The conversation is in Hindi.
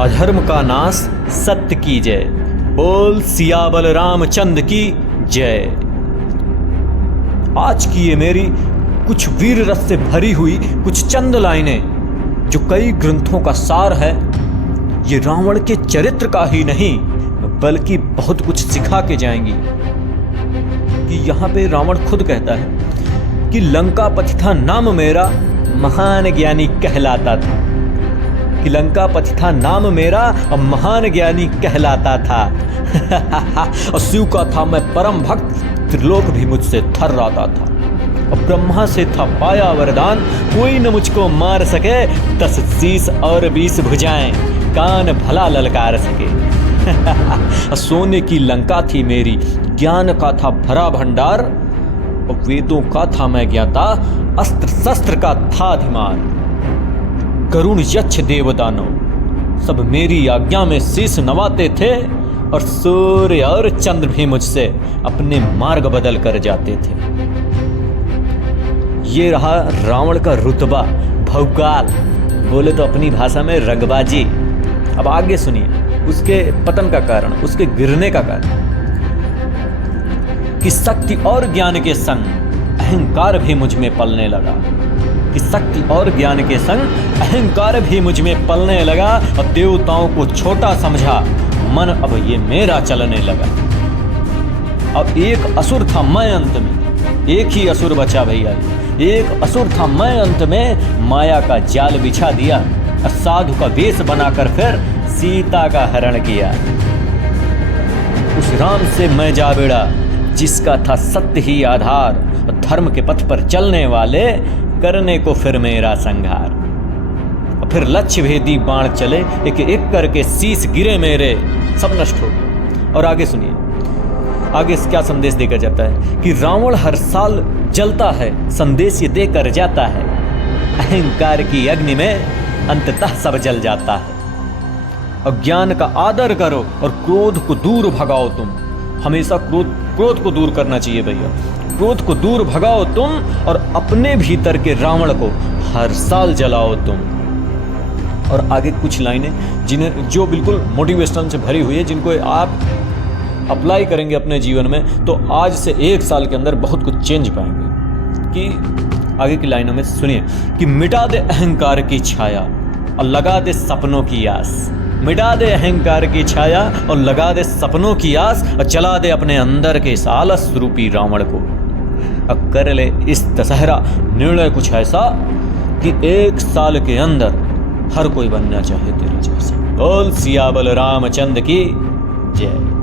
अधर्म का नाश सत्य की जय। बोल सियाबल रामचंद्र की जय। आज की ये मेरी कुछ वीर रस से भरी हुई कुछ चंद लाइनें जो कई ग्रंथों का सार है, ये रावण के चरित्र का ही नहीं बल्कि बहुत कुछ सिखा के जाएंगी। कि यहाँ पे रावण खुद कहता है कि लंकापति था नाम मेरा, महान ज्ञानी कहलाता था। कि लंकापति था नाम मेरा और महान ज्ञानी कहलाता था। और शिव का था मैं परम भक्त, त्रिलोक भी मुझसे थर्राता था। और ब्रह्मा से था पाया वरदान, कोई न मुझको मार सके। 10 शीश और 20 भुजाएं, कान भला ललकार सके। सोने की लंका थी मेरी, ज्ञान का था भरा भंडार। और वेदों का था मैं ज्ञाता, अस्त्र शस्त्र का था अधिमार। गरुण यक्ष देवदानव सब मेरी आज्ञा में शीश नवाते थे। और सूर्य और चंद्र भी मुझसे अपने मार्ग बदल कर जाते थे। ये रहा रावण का रुतबा, भौकाल, बोले तो अपनी भाषा में रंगबाजी। अब आगे सुनिए उसके पतन का कारण, उसके गिरने का कारण। कि शक्ति और ज्ञान के संग अहंकार भी मुझ में पलने लगा। कि शक्ति और ज्ञान के संग अहंकार भी मुझ में पलने लगा। और देवताओं को छोटा समझा, मन अब ये मेरा चलने लगा। अब एक असुर था मैं अंत में, एक ही असुर बचा भैया। एक असुर था मैं अंत में, माया का जाल बिछा दिया। साधु का वेश बनाकर फिर सीता का हरण किया। उस राम से मैं जा भिड़ा जिसका था सत्य ही आधार। धर्म के पथ पर चलने वाले करने को फिर मेरा संघार। फिर लक्ष्य भेदी बाण चले, एक एक करके शीश गिरे मेरे, सब नष्ट हो गए। और आगे सुनिए, आगे क्या संदेश देकर जाता है कि रावण हर साल जलता है, संदेश ये देकर जाता है। अहंकार की अग्नि में अंततः सब जल जाता है। और ज्ञान का आदर करो और क्रोध को दूर भगाओ तुम। हमेशा क्रोध को दूर करना चाहिए भैया। क्रोध को दूर भगाओ तुम और अपने भीतर के रावण को हर साल जलाओ तुम। और आगे कुछ लाइनें जिन्हें जो बिल्कुल मोटिवेशनल से भरी हुई है, जिनको आप अप्लाई करेंगे अपने जीवन में तो आज से 1 साल के अंदर बहुत कुछ चेंज पाएंगे। कि आगे की लाइनों में सुनिए कि मिटा दे अहंकार की छाया और लगा दे सपनों की आस। मिटा दे अहंकार की छाया और लगा दे सपनों की आस। और जला दे अपने अंदर के इस आलस रूपी रावण को। अब कर ले इस दशहरा निर्णय कुछ ऐसा कि 1 साल के अंदर हर कोई बनना चाहे तेरे जैसा। बोल सियाबल रामचंद्र की जय।